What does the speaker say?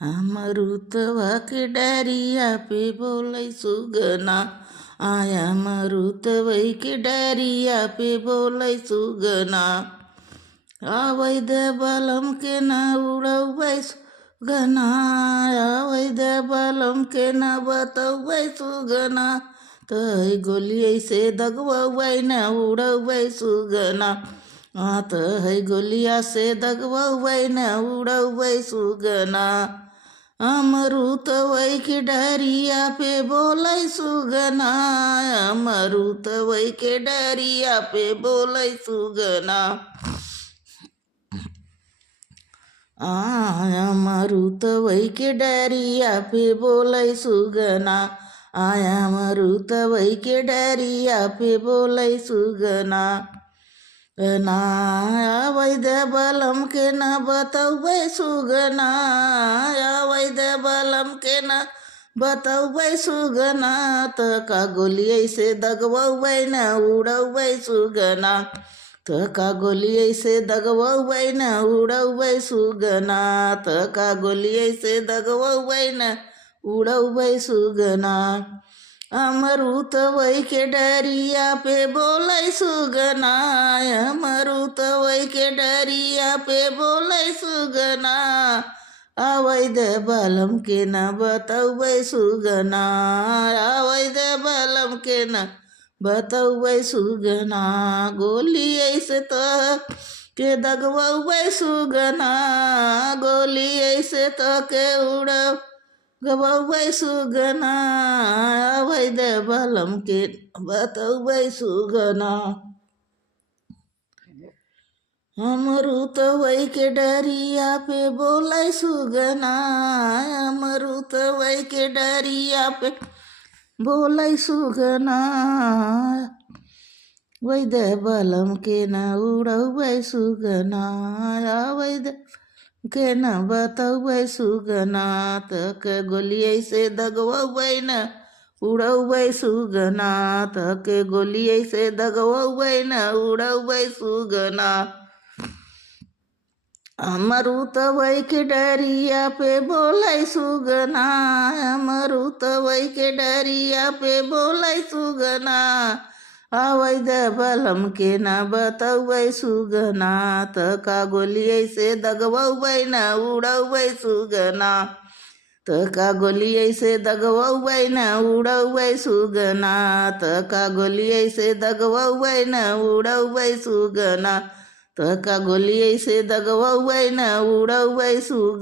अमरुतवा के डारिया पे बोलै सुगना आया मरुतवै के डारिया पे बोलै सुगना अवैध बलम के न उड़ौबै सुगना अवैध बलम के न बतौबै सुगना तै गोलियै से दगवै न उड़ौबै सुगना तै गोलिया से दगवै न उड़ौबै सुगना अमरुतवै के डारिया पे बोलै सुगना अमरुतवै के डारिया पे बोलै सुगना अमरुतवै के डारिया पे बोलै सुगना अमरुतवै के डारिया पे बोलै सुगना ना अवैध बलम के न बतौबै सुगना अवैध बलम के न बतौबै सुगना त का गोलियै से दगवै न उड़ौबै सुगना त का गोलियै से दगवै न उड़ौबै सुगना त का गोलियै से दगवै न उड़ौबै सुगना अमरुतवै के डारिया पे बोलै सुगना अमरुतवै के डारिया पे बोलै सुगना अवैध बलम के न बतौबै सुगना अवैध बलम के न बतौबै सुगना गोलियै से त के दगवै सुगना गोलियै से त के उड़ौ गवै सुगना अवैध बलम के बतौबै सुगना अमरुतवै के डारिया पे बोलै सुगना अमरुतवै के डारिया पे बोलै सुगना वैध बलम के न उड़ौबै सुगना अवैध के न बतौबै सुगना तक गोलियै से दगवै न उड़ौबै सुगना तक गोलियै से दगवै न उड़ौबै सुगना अमरुतवै के डारिया पे बोलै सुगना अमरुतवै के डारिया पे बोलै सुगना अवैध बलम के न बतौबै सुगना त का गोलियै से दगवै न उड़ौबै सुगना त का गोलियै से दगवै न उड़ौबै सुगना त का गोलियै से दगवै न उड़ौबै सुगना त का गोलियै से दगवै न उड़ौबै सुगना।